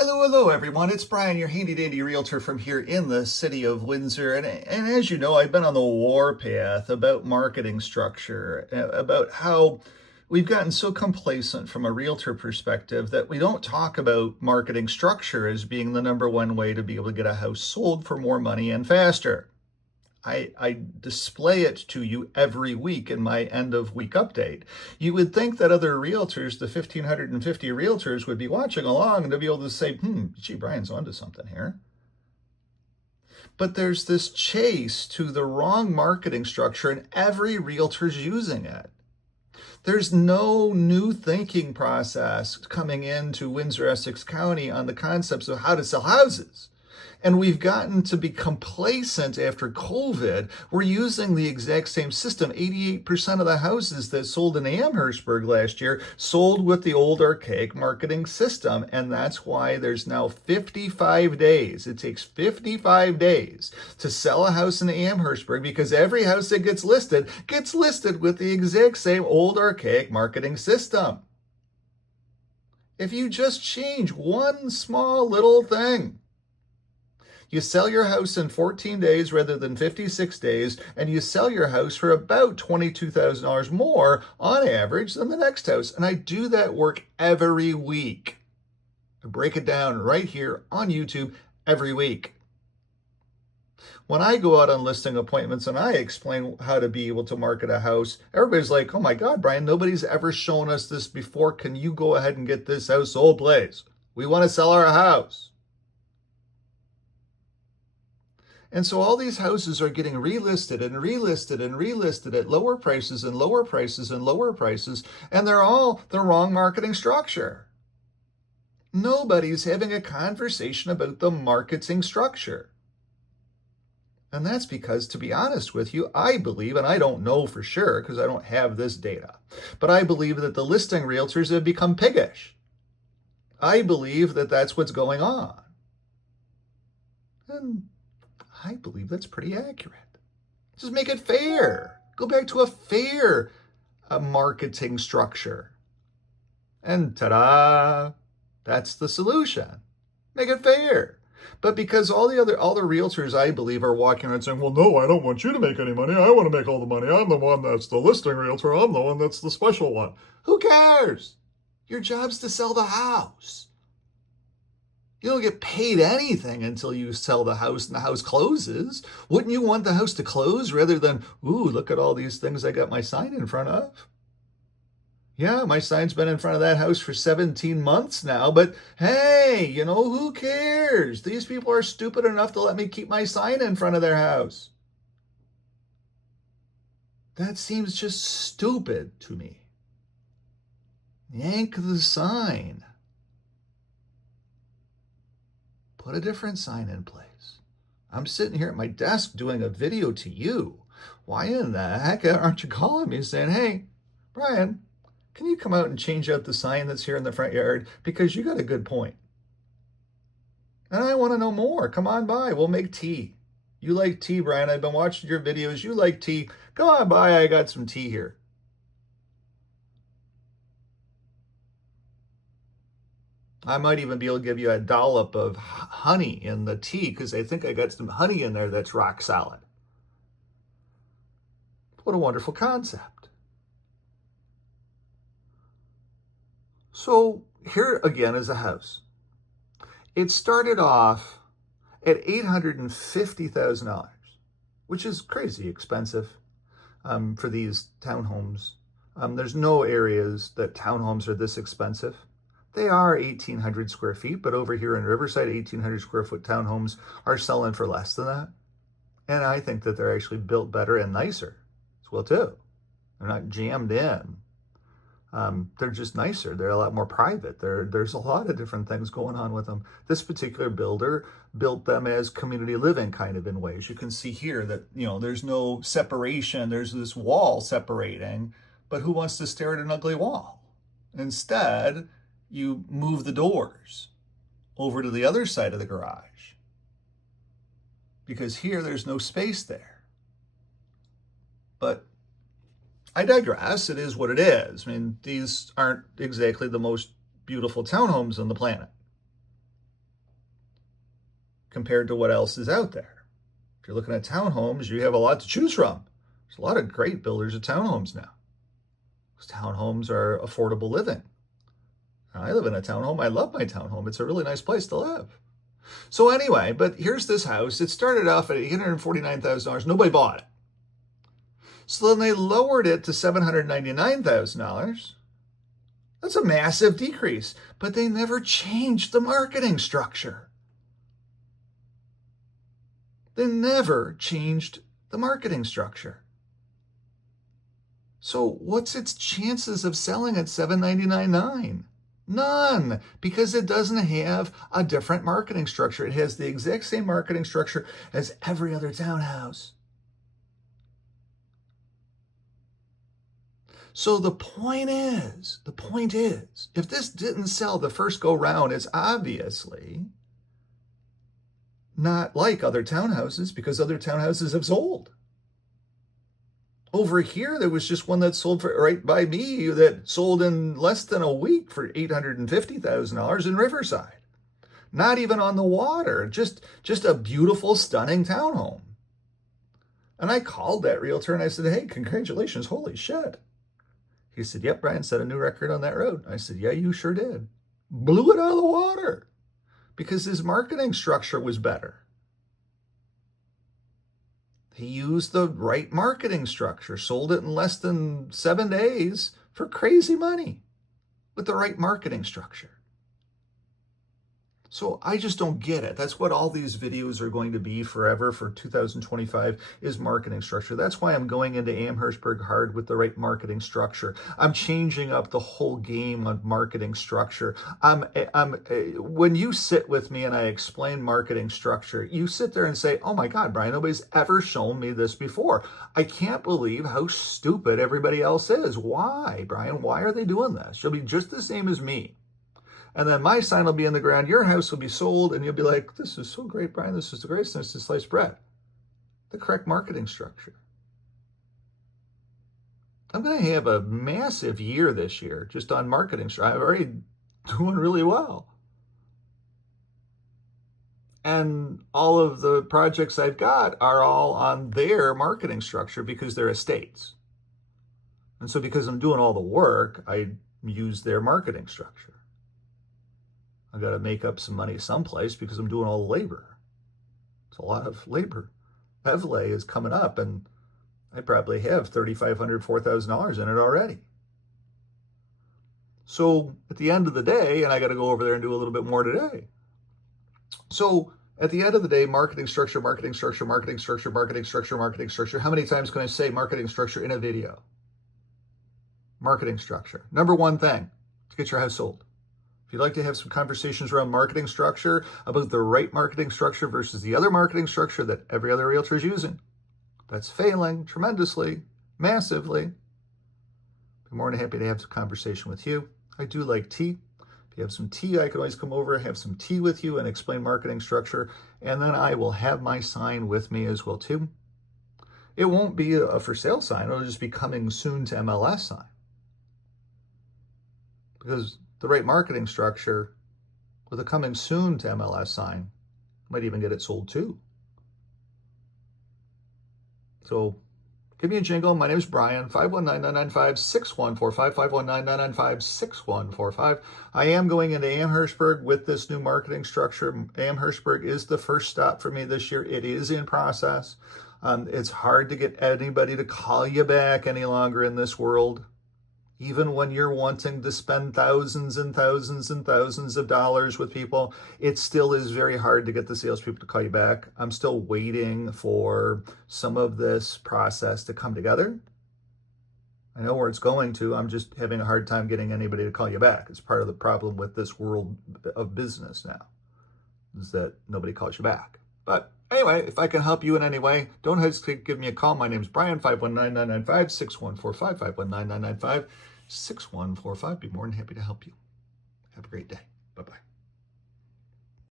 Hello, everyone. It's Brian, your handy dandy realtor from here in the city of Windsor. And as you know, I've been on the warpath about marketing structure, about how we've gotten so complacent from a realtor perspective that we don't talk about marketing structure as being the number one way to be able to get a house sold for more money and faster. I display it to you every week in my end of week update. You would think that other realtors, the 1,550 realtors, would be watching along and to be able to say, gee, Brian's onto something here. But there's this chase to the wrong marketing structure, and every realtor's using it. There's no new thinking process coming into Windsor, Essex County on the concepts of how to sell houses. And we've gotten to be complacent after COVID. We're using the exact same system. 88% of the houses that sold in Amherstburg last year sold with the old archaic marketing system. And that's why there's now 55 days. It takes 55 days to sell a house in Amherstburg because every house that gets listed with the exact same old archaic marketing system. If you just change one small little thing, you sell your house in 14 days rather than 56 days, and you sell your house for about $22,000 more on average than the next house. And I do that work every week. I break it down right here on YouTube every week. When I go out on listing appointments and I explain how to be able to market a house, everybody's like, oh my God, Brian, nobody's ever shown us this before. Can you go ahead and get this house sold, please? We want to sell our house. And so all these houses are getting relisted and relisted and relisted at lower prices and lower prices and lower prices, and they're all the wrong marketing structure. Nobody's having a conversation about the marketing structure. And that's because, to be honest with you, I believe, and I don't know for sure because I don't have this data, but I believe that the listing realtors have become piggish. I believe that that's what's going on. And I believe that's pretty accurate. Just make it fair. Go back to a fair marketing structure. And ta-da, that's the solution. Make it fair. But because all the realtors, I believe, are walking around saying, well, no, I don't want you to make any money. I want to make all the money. I'm the one that's the listing realtor. I'm the one that's the special one. Who cares? Your job's to sell the house. You don't get paid anything until you sell the house and the house closes. Wouldn't you want the house to close rather than, ooh, look at all these things I got my sign in front of? Yeah, my sign's been in front of that house for 17 months now, but hey, who cares? These people are stupid enough to let me keep my sign in front of their house. That seems just stupid to me. Yank the sign. Put a different sign in place. I'm sitting here at my desk doing a video to you. Why in the heck aren't you calling me saying, hey, Brian, can you come out and change out the sign that's here in the front yard? Because you got a good point. And I want to know more. Come on by. We'll make tea. You like tea, Brian. I've been watching your videos. You like tea. Go on by. I got some tea here. I might even be able to give you a dollop of honey in the tea because I think I got some honey in there that's rock solid. What a wonderful concept. So here again is a house. It started off at $850,000, which is crazy expensive for these townhomes. There's no areas that townhomes are this expensive. They are 1,800 square feet, but over here in Riverside, 1,800 square foot townhomes are selling for less than that. And I think that they're actually built better and nicer as well, too. They're not jammed in. They're just nicer. They're a lot more private. There's a lot of different things going on with them. This particular builder built them as community living kind of in ways. You can see here that, there's no separation. There's this wall separating, but who wants to stare at an ugly wall? Instead, you move the doors over to the other side of the garage because here there's no space there. But I digress. It is what it is. I mean, these aren't exactly the most beautiful townhomes on the planet. compared to what else is out there. If you're looking at townhomes, you have a lot to choose from. There's a lot of great builders of townhomes now. Because townhomes are affordable living. I live in a townhome. I love my townhome. It's a really nice place to live. So anyway, but here's this house. It started off at $849,000. Nobody bought it. So then they lowered it to $799,000. That's a massive decrease, but they never changed the marketing structure. They never changed the marketing structure. So what's its chances of selling at $799,000? None, because it doesn't have a different marketing structure. It has the exact same marketing structure as every other townhouse. So the point is, if this didn't sell the first go round, it's obviously not like other townhouses, because other townhouses have sold. Over here, there was just one that sold right by me that sold in less than a week for $850,000 in Riverside. Not even on the water, just a beautiful, stunning townhome. And I called that realtor and I said, hey, congratulations, holy shit. He said, yep, Brian, set a new record on that road. I said, yeah, you sure did. Blew it out of the water because his marketing structure was better. He used the right marketing structure, sold it in less than 7 days for crazy money with the right marketing structure. So I just don't get it. That's what all these videos are going to be forever for 2025 is marketing structure. That's why I'm going into Amherstburg hard with the right marketing structure. I'm changing up the whole game on marketing structure. When you sit with me and I explain marketing structure, you sit there and say, oh my God, Brian, nobody's ever shown me this before. I can't believe how stupid everybody else is. Why, Brian? Why are they doing this? You'll be just the same as me. And then my sign will be in the ground. Your house will be sold. And you'll be like, this is so great, Brian. This is the greatest thing to sliced bread. The correct marketing structure. I'm going to have a massive year this year just on marketing structure. I'm already doing really well. And all of the projects I've got are all on their marketing structure because they're estates. And so because I'm doing all the work, I use their marketing structure. I got to make up some money someplace because I'm doing all the labor. It's a lot of labor. Evlay is coming up, and I probably have $3,500, $4,000 in it already. So at the end of the day, and I got to go over there and do a little bit more today. So at the end of the day, marketing structure, marketing structure, marketing structure, marketing structure, marketing structure. How many times can I say marketing structure in a video? Marketing structure. Number one thing to get your house sold. If you'd like to have some conversations around marketing structure, about the right marketing structure versus the other marketing structure that every other realtor is using, that's failing tremendously, massively, I'd be more than happy to have a conversation with you. I do like tea. If you have some tea, I can always come over, have some tea with you and explain marketing structure. And then I will have my sign with me as well too. It won't be a for sale sign. It'll just be coming soon to MLS sign. Because the right marketing structure with a coming soon to MLS sign might even get it sold too. So give me a jingle. My name is Brian, 519-995-6145, 519-995-6145. I am going into Amherstburg with this new marketing structure. Amherstburg is the first stop for me this year. It is in process. It's hard to get anybody to call you back any longer in this world. Even when you're wanting to spend thousands and thousands and thousands of dollars with people, it still is very hard to get the salespeople to call you back. I'm still waiting for some of this process to come together. I know where it's going to. I'm just having a hard time getting anybody to call you back. It's part of the problem with this world of business now, is that nobody calls you back. But anyway, if I can help you in any way, don't hesitate to give me a call. My name is Brian, 519-995-6145, 519-995-6145. Be more than happy to help you. Have a great day. Bye-bye.